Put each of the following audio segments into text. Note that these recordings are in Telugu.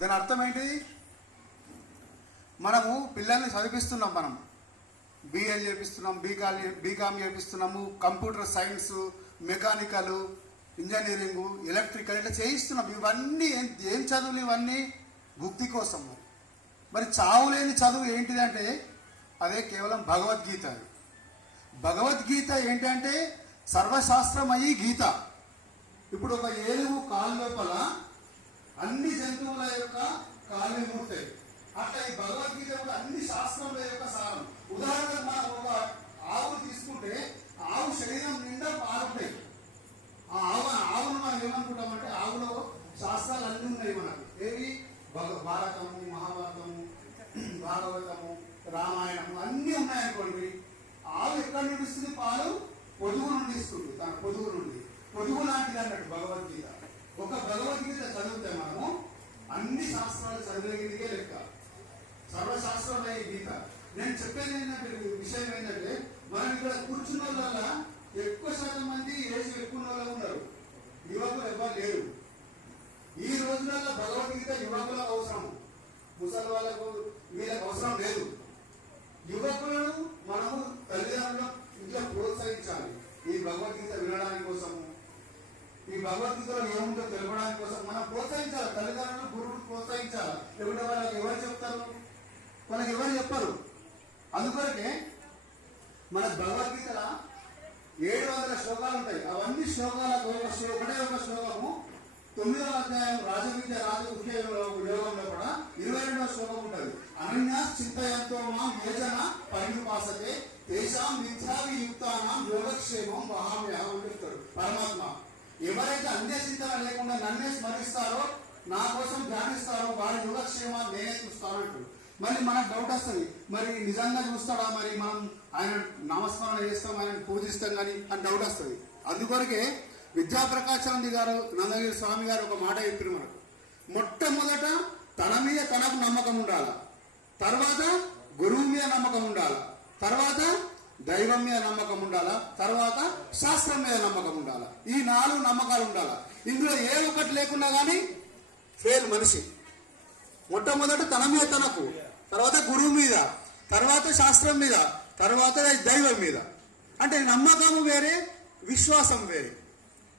దాని అర్థం ఏంటి? మనము పిల్లల్ని చదివిస్తున్నాం మనం. బిఎల్ చేపిస్తున్నాం బీకాల్ BCom చేపిస్తున్నాము computer science mechanical engineering electrical ఇట్లా చేయిస్తున్నాం. ఇవన్నీ ఏం ఏం చదువులు ఇవన్నీ? భుక్తి కోసము. మరి చావు లేని చదువు ఏంటిదంటే అదే కేవలం భగవద్గీత భగవద్గీత ఏంటంటే సర్వశాస్త్రమయీ గీత. ఇప్పుడు ఒక ఏనుగు కాలు లోపల అన్ని జంతువుల యొక్క కాళ్ళు మూర్తాయి అట్లా ఈ భగవద్గీత కూడా అన్ని శాస్త్రముల యొక్క సారం. ఉదాహరణకు మనం ఒక ఆవు తీసుకుంటే ఆవు శరీరం నిండా పాలుంటాయి. ఆ ఆవు ఆవును మనం ఏమనుకుంటామంటే ఆవులో శాస్త్రాలు అన్నీ ఉన్నాయి మనకు. ఏవి? భగ భారతము మహాభారతము భాగవతము రామాయణము అన్నీ ఉన్నాయనుకోండి. ఆవు ఎక్కడ నుండి ఇస్తుంది పాలు? పొదుగు నుండి ఇస్తుంది. తన పొదుగు నుండి. పొదుగు లాంటిది అన్నట్టు భగవద్గీత. ఒక భగవద్గీత చదివితే మనము అన్ని శాస్త్రాలు చదివేదిగే లెక్క. సర్వశాస్త్రమయ గీత. నేను చెప్పేది ఏంటంటే విషయం ఏంటంటే మనం ఇక్కడ కూర్చున్న వాళ్ళ ఎక్కువ శాతం మంది ఏజ్ ఎక్కువ వాళ్ళు ఉన్నారు. యువకులు ఎవరు లేరు. ఈ రోజులలో భగవద్గీత యువకులకు అవసరం. ముసలి వాళ్ళకు వీళ్ళకి అవసరం లేదు. యువకులను మనము తల్లిదండ్రులు ఇంట్లో ప్రోత్సహించాలి. ఈ భగవద్గీత వినడానికి కోసము ఈ భగవద్గీతలో ఏముందో తెలపడానికి కోసం మనం ప్రోత్సహించాలి. తల్లిదండ్రులు గురువులు ప్రోత్సహించాలి. లేకుంటే వాళ్ళకి ఎవరు చెప్తారు? వాళ్ళకి ఎవరు చెప్పరు? అందుకొరకే మన భగవద్గీతల ఏడు వందల శ్లోకాలు ఉంటాయి. అవన్నీ శ్లోకాలకు ఒక ఒకటే ఒక శ్లోకము. తొమ్మిదవ అధ్యాయం రాజవిద్య రాజముఖ్య యోగంలో కూడా ఇరవై రెండవ శ్లోకం ఉంటుంది. అనన్య చింతయంతో మాం యోజన పరిపాసతే తేషాం మిథ్యాభియుక్తానాం యోగక్షేమం మహామ్యహం అని చెప్తాడు పరమాత్మ. ఎవరైతే అన్య చింతన లేకుండా నన్నే స్మరిస్తారో నా కోసం ధ్యానిస్తారో వారి యోగక్షేమాన్ని నేనే చూస్తాను అంటాడు. మరి మనకు డౌట్ వస్తుంది. మరి నిజంగా చూస్తాడా? మరి మనం ఆయన నామస్మరణ చేస్తాం ఆయన పూజిస్తాం కానీ అని డౌట్ వస్తుంది. అందుకొరకే విద్యాప్రకాశానంది గారు నందగిరి స్వామి గారు ఒక మాట చెప్పారు మనకు. మొట్టమొదట తన మీద తనకు నమ్మకం ఉండాలి. తర్వాత గురువు మీద నమ్మకం ఉండాలి. తర్వాత దైవం మీద నమ్మకం ఉండాలా? తర్వాత శాస్త్రం మీద నమ్మకం ఉండాలా? ఈ నాలుగు నమ్మకాలు ఉండాలా? ఇందులో ఏ ఒక్కటి లేకున్నా కానీ ఫెయిల్ మనిషి. మొట్టమొదట తన మీద తనకు తర్వాత గురువు మీద తర్వాత శాస్త్రం మీద తర్వాత దైవం మీద. అంటే నమ్మకము వేరే విశ్వాసం వేరే.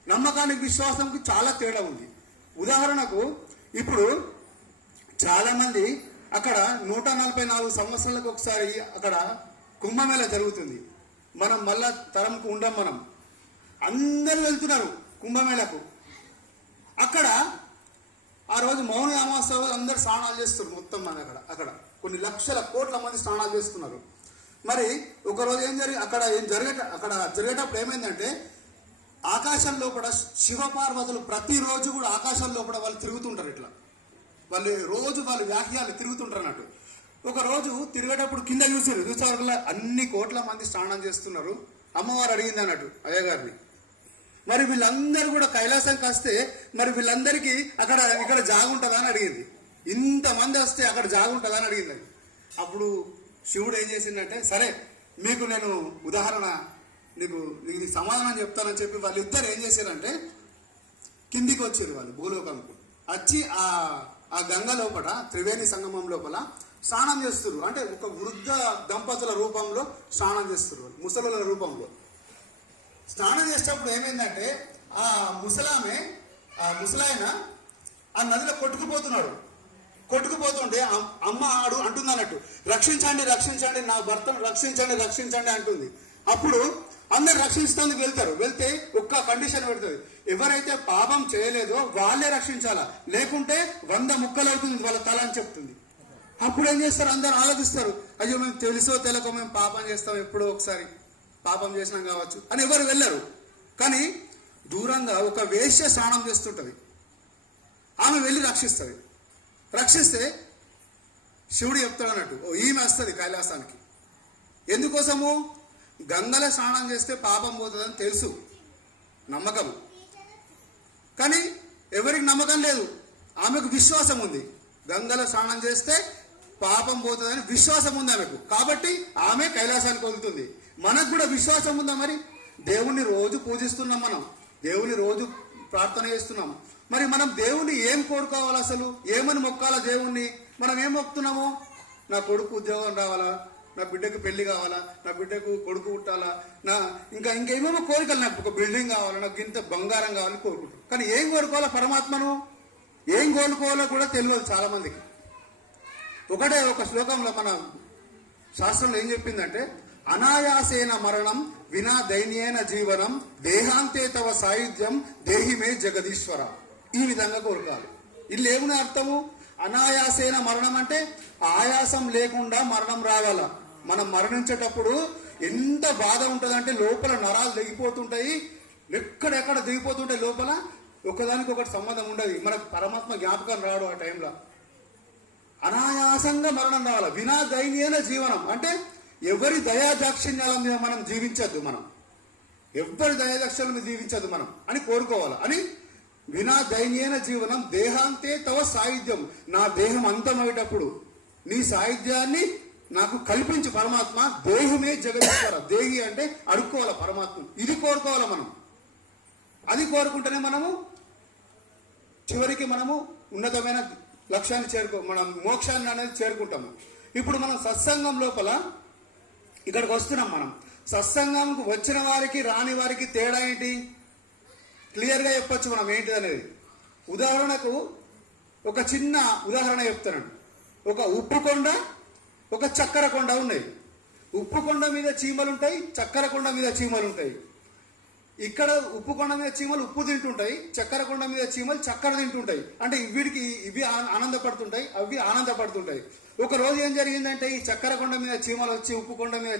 నమ్మకానికి విశ్వాసంకి చాలా తేడా ఉంది. ఉదాహరణకు ఇప్పుడు చాలామంది అక్కడ నూట నలభై నాలుగు సంవత్సరాలకు ఒకసారి అక్కడ కుంభమేళ జరుగుతుంది. మనం మళ్ళా తరంకు ఉండం మనం. అందరూ వెళ్తున్నారు కుంభమేళకు అక్కడ ఆ రోజు మౌన అమావాస్య రోజు అందరు స్నానాలు చేస్తారు మొత్తం మన అక్కడ అక్కడ. కొన్ని లక్షల కోట్ల మంది స్నానాలు చేస్తున్నారు. మరి ఒకరోజు ఏం జరిగి అక్కడ ఏం జరిగేట అక్కడ జరిగేటప్పుడు ఏమైందంటే ఆకాశం లోపల శివపార్వతులు ప్రతిరోజు కూడా ఆకాశం లోపల వాళ్ళు తిరుగుతుంటారు ఇట్లా. వాళ్ళు రోజు వాళ్ళు వ్యాఖ్యాలు తిరుగుతుంటారు అన్నట్టు. ఒకరోజు తిరిగేటప్పుడు కింద చూసారు చూసేవారు అన్ని కోట్ల మంది స్నానం చేస్తున్నారు. అమ్మవారు అడిగింది అన్నట్టు అయ్య గారిని మరి వీళ్ళందరూ కూడా కైలాసంకి వస్తే మరి వీళ్ళందరికీ అక్కడ ఇక్కడ జాగుంటుందా అని అడిగింది. ఇంతమంది వస్తే అక్కడ జాగుంటుందా అని అడిగింది. అది. అప్పుడు శివుడు ఏం చేసిందంటే సరే మీకు నేను ఉదాహరణ నీకు నీకు సమాధానం చెప్తానని చెప్పి వాళ్ళిద్దరు ఏం చేశారంటే కిందికి వచ్చారు వాళ్ళు భూలోకంకు. వచ్చి ఆ ఆ గంగ లోపల త్రివేణి సంగమం లోపల స్నానం చేస్తున్నారు అంటే ఒక వృద్ధ దంపతుల రూపంలో స్నానం చేస్తున్నారు ముసలుల రూపంలో. స్నానం చేసేటప్పుడు ఏమైందంటే ఆ ముసలామె ఆ ముసలాయన ఆ నదిలో కొట్టుకుపోతున్నాడు. కొట్టుకుపోతుంటే అమ్- అమ్మ ఆడు అంటుంది అన్నట్టు రక్షించండి రక్షించండి నా భర్తను రక్షించండి రక్షించండి అంటుంది. అప్పుడు అందరు రక్షించడానికి వెళ్తారు. వెళ్తే ఒక్క కండిషన్ పెడుతుంది. ఎవరైతే పాపం చేయలేదో వాళ్ళే రక్షించాలా? లేకుంటే వంద ముక్కలు అవుతుంది వాళ్ళ తల అని చెప్తుంది. అప్పుడు ఏం చేస్తారు? అందరు ఆలోచిస్తారు. అయ్యో మేము తెలుసో తెలియకో మేము పాపం చేస్తాం ఎప్పుడో ఒకసారి పాపం చేసినాం కావచ్చు అని ఎవరు వెళ్ళరు. కానీ దూరంగా ఒక వేశ్య స్నానం చేస్తుంటుంది. ఆమె వెళ్ళి రక్షిస్తుంది. రక్షిస్తే శివుడు చెప్తాడు అన్నట్టు ఓ ఈమె వస్తుంది కైలాసానికి. ఎందుకోసము? గంగల స్నానం చేస్తే పాపం పోతుందని తెలుసు. నమ్మకం. కానీ ఎవరికి నమ్మకం లేదు. ఆమెకు విశ్వాసం ఉంది. గంగల స్నానం చేస్తే పాపం పోతుందని విశ్వాసం ఉంది ఆమెకు. కాబట్టి ఆమె కైలాసానికి వదులుతుంది. మనకు కూడా విశ్వాసం ఉందా మరి? దేవుణ్ణి రోజు పూజిస్తున్నాం మనం. దేవుని రోజు ప్రార్థన చేస్తున్నాం. మరి మనం దేవుణ్ణి ఏం కోరుకోవాలి అసలు? ఏమని మొక్కాలా దేవుణ్ణి? మనం ఏం మొక్కుతున్నాము? నా కొడుకు ఉద్యోగం రావాలా? నా బిడ్డకు పెళ్ళి కావాలా? నా బిడ్డకు కొడుకు పుట్టాలా? నా ఇంకా ఇంకేమేమో కోరికలు నాకు ఒక బిల్డింగ్ కావాలా? నాకు ఇంత బంగారం కావాలని కోరుకుంటాం. కానీ ఏం కోరుకోవాలా పరమాత్మను? ఏం కోరుకోవాలో కూడా తెలియదు చాలా మందికి ఒకటే ఒక శ్లోకంలో మన శాస్త్రంలో ఏం చెప్పిందంటే అనాయాసేన మరణం వినా దైన్యేన జీవనం దేహాంతే తవ సాయుధ్యం దేహిమే జగదీశ్వర. ఈ విధంగా కోరుకోవాలి ఇది ఏముని అర్థము? అనాయాసేన మరణం అంటే ఆయాసం లేకుండా మరణం రావాల మనం మరణించేటప్పుడు ఎంత బాధ ఉంటుందంటే లోపల నరాలు దిగిపోతుంటాయి ఎక్కడెక్కడ దిగిపోతుంటాయి లోపల? ఒకదానికి ఒకటి సంబంధం ఉండదు. మన పరమాత్మ జ్ఞాపకం రాడు ఆ టైంలో. అనాయాసంగా మరణం కావాలి? వినా దైన్యైన జీవనం. అంటే ఎవరి దయాదాక్షిణ్యాల మీద మనం జీవించద్దు మనం. ఎవరి దయాదాక్షిణ్యాల మీద జీవించద్దు మనం అని కోరుకోవాలి? అని వినా దైన్యైన జీవనం దేహాంతే తవ సాయుధ్యం. నా దేహం అంతమయ్యేటప్పుడు నీ సాయుధ్యాన్ని నాకు కల్పించు పరమాత్మ. దేహమే జగదీశ్వర. దేహి అంటే అడుక్కోవాలి పరమాత్మ ఇది కోరుకోవాలి మనం? అది కోరుకుంటేనే మనము చివరికి మనము ఉన్నతమైన లక్ష్యాన్ని చేరుకో మనం మోక్షాన్ని అనేది చేరుకుంటాము. ఇప్పుడు మనం సత్సంగం లోపల ఇక్కడికి వస్తున్నాం మనం. సత్సంగంకు వచ్చిన వారికి రాని వారికి తేడా ఏంటి? క్లియర్గా చెప్పొచ్చు మనం ఏంటిది అనేది ఉదాహరణకు ఒక చిన్న ఉదాహరణ చెప్తానండి ఒక ఉప్పు కొండ ఒక చక్కెర కొండ ఉన్నాయి. ఉప్పు కొండ మీద చీమలు ఉంటాయి చక్కెర కొండ మీద చీమలు ఉంటాయి ఇక్కడ ఉప్పు కొండ మీద చీమలు ఉప్పు తింటుంటాయి చక్కెర కొండ మీద చీమలు చక్కెర తింటుంటాయి. అంటే వీడికి ఇవి ఆనందపడుతుంటాయి అవి ఆనందపడుతుంటాయి. ఒక రోజు ఏం జరిగిందంటే ఈ చక్కెర కొండ మీద చీమలు వచ్చి ఉప్పు కొండ మీద